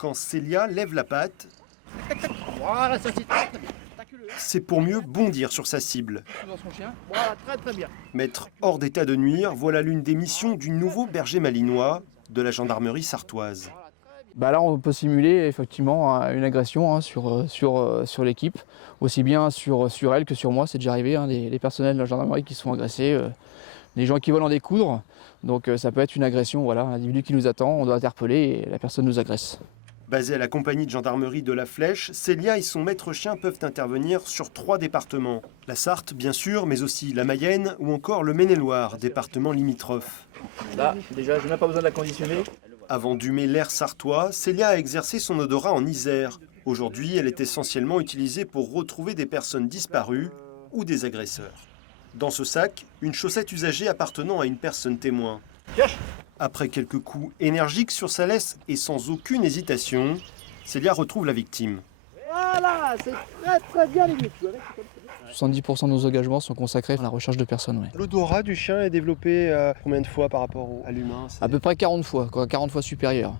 Quand Célia lève la patte, Voilà, ça c'est très bien. c'est pour mieux bondir sur sa cible. Dans son chien. Voilà, très bien. Mettre hors d'état de nuire, voilà l'une des missions du nouveau berger malinois de la gendarmerie sartoise. Bah là, on peut simuler effectivement une agression sur l'équipe, aussi bien sur elle que sur moi. C'est déjà arrivé, les personnels de la gendarmerie qui se font agresser, les gens qui veulent en découdre. Donc ça peut être une agression, voilà, un individu qui nous attend, on doit interpeller et la personne nous agresse. Basée à la compagnie de gendarmerie de la Flèche, Célia et son maître chien peuvent intervenir sur 3 départements. La Sarthe, bien sûr, mais aussi la Mayenne ou encore le Maine-et-Loire, département limitrophe. Là, déjà, je n'ai pas besoin de la conditionner. Avant d'humer l'air sartois, Célia a exercé son odorat en Isère. Aujourd'hui, elle est essentiellement utilisée pour retrouver des personnes disparues ou des agresseurs. Dans ce sac, une chaussette usagée appartenant à une personne témoin. Après quelques coups énergiques sur sa laisse et sans aucune hésitation, Célia retrouve la victime. Voilà, c'est très bien les buts. 70% de nos engagements sont consacrés à la recherche de personnes. Ouais. L'odorat du chien est développé combien de fois par rapport à l'humain? À peu près 40 fois, 40 fois supérieur.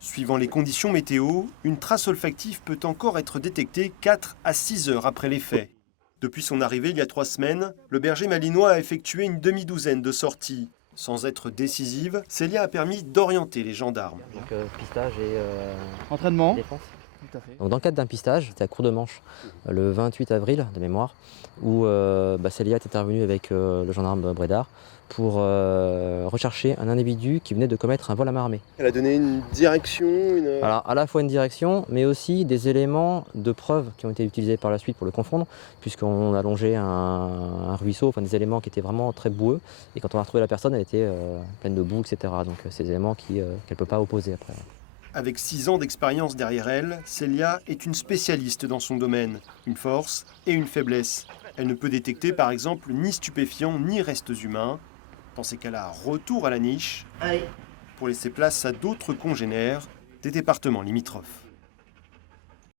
Suivant les conditions météo, une trace olfactive peut encore être détectée 4 à 6 heures après les faits. Depuis son arrivée il y a 3 semaines, le berger malinois a effectué une demi-douzaine de sorties. Sans être décisive, Célia a permis d'orienter les gendarmes. Donc pistage et Entraînement. défense. Tout à fait. Donc dans le cadre d'un pistage, c'était à Cour-de-Manche, le 28 avril de mémoire, où Célia est intervenue avec le gendarme Brédard pour rechercher un individu qui venait de commettre un vol à main armée. Elle a donné une direction, Alors à la fois une direction, mais aussi des éléments de preuve qui ont été utilisés par la suite pour le confondre, puisqu'on a longé un ruisseau, enfin des éléments qui étaient vraiment très boueux, et quand on a retrouvé la personne, elle était pleine de boue, etc. Donc c'est des éléments qu'elle ne peut pas opposer après. Avec 6 ans d'expérience derrière elle, Célia est une spécialiste dans son domaine, une force et une faiblesse. Elle ne peut détecter par exemple ni stupéfiants ni restes humains. Dans ces cas-là, retour à la niche pour laisser place à d'autres congénères des départements limitrophes.